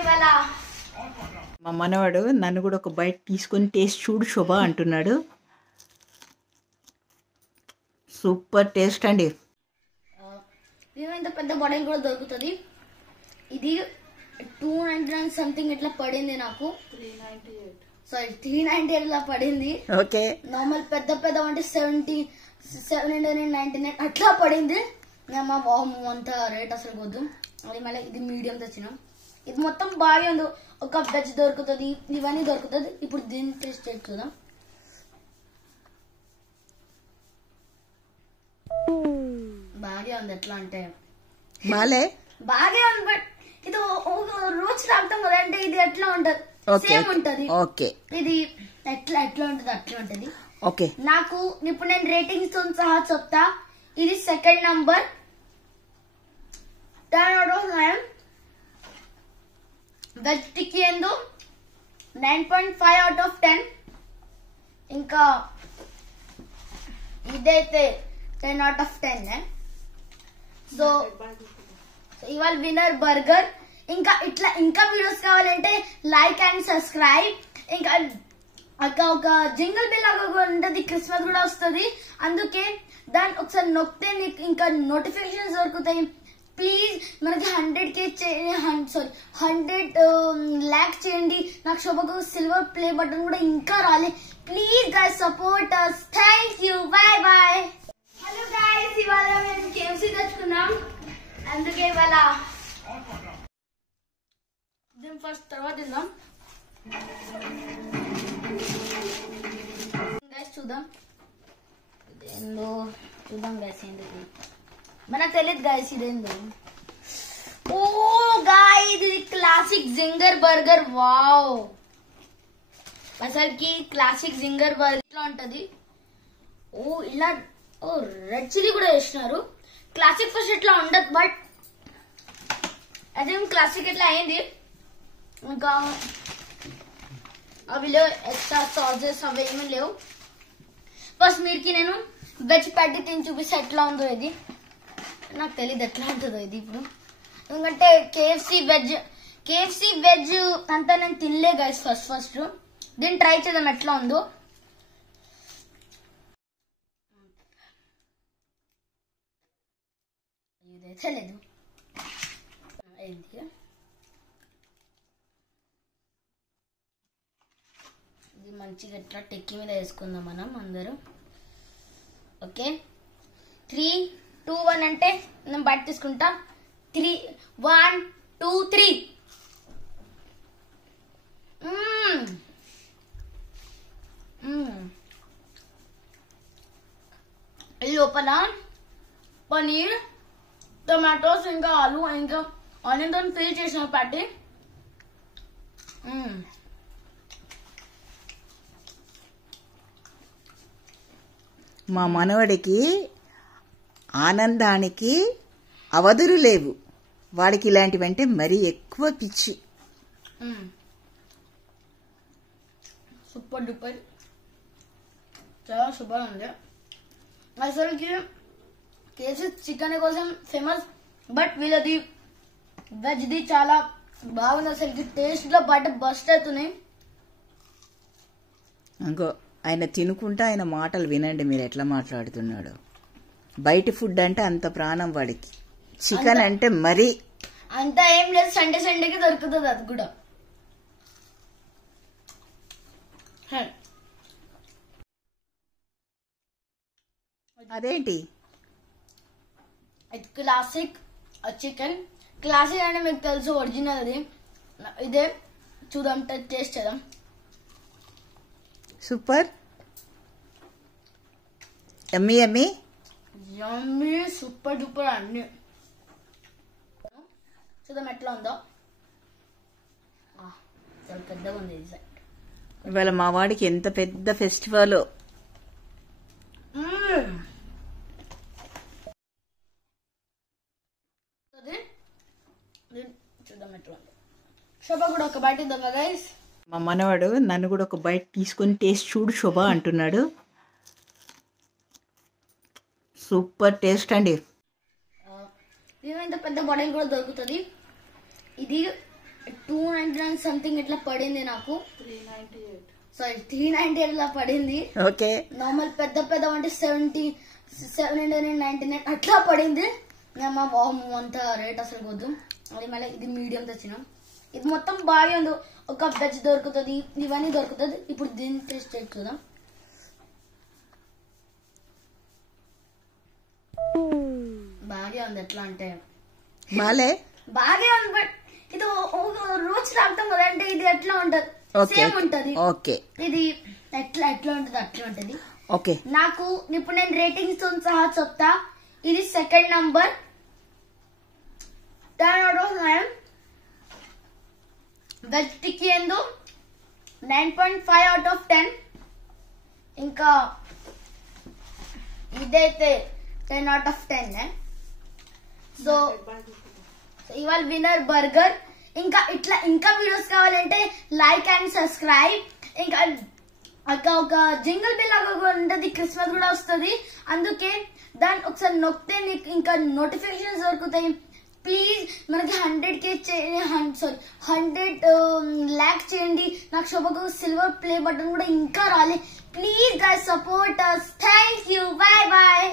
ఇవాళ మా మనవాడు నన్ను కూడా ఒక బైట్ తీసుకొని టేస్ట్ చూడు శోభ అంటున్నాడు. సూపర్ టేస్ట్ అండి. ఇంత పెద్ద బాటిల్ కూడా దొరుకుతుంది. ఇది 299 సంథింగ్ ఇట్లా పడింది నాకు. 398 ఇట్లా పడింది. ఓకే. నార్మల్ పెద్ద పెద్ద అంటే 799 అట్లా పడింది. మా బాబు అంత రేట్ అసలు పోదు. అది మళ్ళీ ఇది మీడియం తెచ్చినాం. ఇది మొత్తం బాగా ఉంది. ఒక వెజ్ దొరుకుతుంది, ఇవన్నీ దొరుకుతుంది. ఇప్పుడు దీన్ని టేస్ట్ చేసి చూద్దాం. బాగా ఉంది. ఎట్లా అంటే బాగా ఉంది. బట్ ఇది రోజు తాగుతాం కదా, అంటే ఇది ఎట్లా ఉంటది సేమ్ ఉంటది. ఇది ఎట్లా ఉంటది అట్లా ఉంటది. నాకు ఇప్పుడు నేను రేటింగ్స్ తో సహా చెప్తా. ఇది second number 10 out of 9. Veg tikki ఎందు 9.5 out of 10. ఇంకా ఇదైతే 10 out of 10. సో ఇవాళ విన్నర్ బర్గర్. ఇంకా ఇట్లా ఇంకా వీడియోస్ కావాలంటే లైక్ అండ్ సబ్స్క్రైబ్. ఇంకా ఒక జింగిల్ బిల్ ఉంటది, క్రిస్మస్ కూడా వస్తుంది. అందుకే దాన్ని ఒకసారి నొక్కితే నీకు ఇంకా నోటిఫికేషన్స్ దొరుకుతాయి. ప్లీజ్ మనకి 100K 100 lakhs చేయండి. నాకు శోభకు సిల్వర్ ప్లే బటన్ కూడా ఇంకా రాలే. Please guys support us. Thank you. Bye bye. Hello guys, ఇవాళ మేము KFC తెచ్చుకున్నాం. అందుకే ఇవాళ దీని ఫస్ట్ తర్వాత తిందాం. గైస్ చూద్దాం గైస్ ఏంటి మనకు తెలియదు గైస్ ఇదేందో. ఓ గాయ్, ఇది క్లాసిక్ జింగర్ బర్గర్. వావ్, అసలుకి క్లాసిక్ జింగర్ బర్గర్ ఇట్లా ఉంటది. ఓ ఇలా రెడ్ చిల్లీ కూడా వేసినారు. క్లాసిక్ ఫస్ట్ ఇట్లా ఉండదు, బట్ అదే క్లాసిక్ ఇట్లా అయింది. ఇంకా అవి లేవు, ఎక్స్ట్రా సాసెస్ అవి ఏమీ లేవు. ఫస్ట్ మీరుకి నేను వెజ్ ప్యాటీ తిని చూపిస్తే ఎట్లా ఉందో. ఇది నాకు తెలియదు ఎట్లా ఉంటుందో ఇది ఇప్పుడు, ఎందుకంటే KFC వెజ్ అంతా నేను తినలే గైస్. ఫస్ట్ దీన్ని ట్రై చేద్దాం ఎట్లా ఉందో. ఇదైతే లేదు. ఇది మంచిగా ఎట్లా టెక్కి మీద వేసుకుందాం మనం అందరూ. ఓకే, 3, 2, 1 అంటే నేను బయట తీసుకుంటా. 3, 1, 2, 3. లోపల పనీర్, టొమాటోస్, ఇంకా ఆలు, ఇంకా ఆనియన్ తో ఫిల్ చేసిన ప్యాటీ. మా మనవడికి ఆనందానికి అవధులు లేవు. వాడికి ఇలాంటివంటే మరీ ఎక్కువ పిచ్చి. సూపర్ డూపర్, చాలా సూపర్ ఉంది. అసలుకి KFC చికెన్ కోసం ఫేమస్, బట్ వీళ్ళది వెజ్ది చాలా బాగుంది. అసలుకి టేస్ట్ లో బయట బస్ట్ అవుతున్నాయి. ఇంకో ఆయన తినుకుంటా ఆయన మాటలు వినండి మీరు ఎట్లా మాట్లాడుతున్నాడు. బయట ఫుడ్ అంటే అంత ప్రాణం వాడికి. చికెన్ అంటే మరీ అంతా ఏం లేదు, సండేకి దొరుకుతుంది అది కూడా. అదేంటి క్లాసిక్ చికెన్. క్లాసిక్ అంటే మీకు తెలుసు, ఒరిజినల్ అది. ఇదే చూద్దాం, టేస్ట్ చేద్దాం. సూపర్, యమ్మీ యమ్మీ యమ్మీ, సూపర్ డూపర్ అన్ని. చూద్దాం ఎట్లా ఉందో. చాలా పెద్దగా ఉంది. ఇవాళ మా వాడికి ఎంత పెద్ద ఫెస్టివల్. చూద్దాం ఎట్లా ఉంది. శోభ కూడా ఒక బయట ఇద్దామా గైస్. మా మనవాడు నన్ను కూడా ఒక బైట్ తీసుకొని టేస్ట్ చూడు శోభ అంటున్నాడు. సూపర్ టేస్ట్ అండి. ఇంత పెద్ద బాటిల్ కూడా దొరుకుతుంది. ఇది 299 సంథింగ్ ఇట్లా పడింది నాకు. సారీ 398 లా పడింది. ఓకే. నార్మల్ పెద్ద అంటే 799 అట్లా పడింది. మా బాబు అంత రేట్ అసలు వద్దు. అది మళ్ళీ ఇది మీడియం తెచ్చినాం. ఇది మొత్తం బాగా ఉంది. ఒక వెజ్ దొరుకుతుంది, ఇవన్నీ దొరుకుతుంది. ఇప్పుడు దీన్ని టేస్ట్ చేసి చూద్దాం. బాగా ఉంది. ఎట్లా అంటే బాగా ఉంది. బట్ ఇది రోజు తాగుతాం కదా, అంటే ఇది ఎట్లా ఉంటది సేమ్ ఉంటది. ఇది ఎట్లా ఉంటది అట్లా ఉంటది. ఓకే. నాకు ఇప్పుడు నేను రేటింగ్స్ తో సహా చెప్తా. ఇది second number. 10 out of 9. Veg tikki ఎందు 9.5 out of 10. ఇంకా ఇదైతే 10 out of 10. సో ఇవాళ విన్నర్ బర్గర్. ఇంకా వీడియోస్ కావాలంటే లైక్ అండ్ సబ్స్క్రైబ్. ఇంకా ఒక జింగిల్ బిల్ లాగా ఉంటది, క్రిస్మస్ కూడా వస్తుంది. అందుకే దాన్ని ఒకసారి నొక్కితే నీకు ఇంకా నోటిఫికేషన్స్ దొరుకుతాయి. ప్లీజ్ మనకి 100K 100 ల్యాక్ చేయండి. నాకు శోభకు సిల్వర్ ప్లే బటన్ కూడా ఇంకా రాలేదు. Please guys support us. Thank you. Bye bye.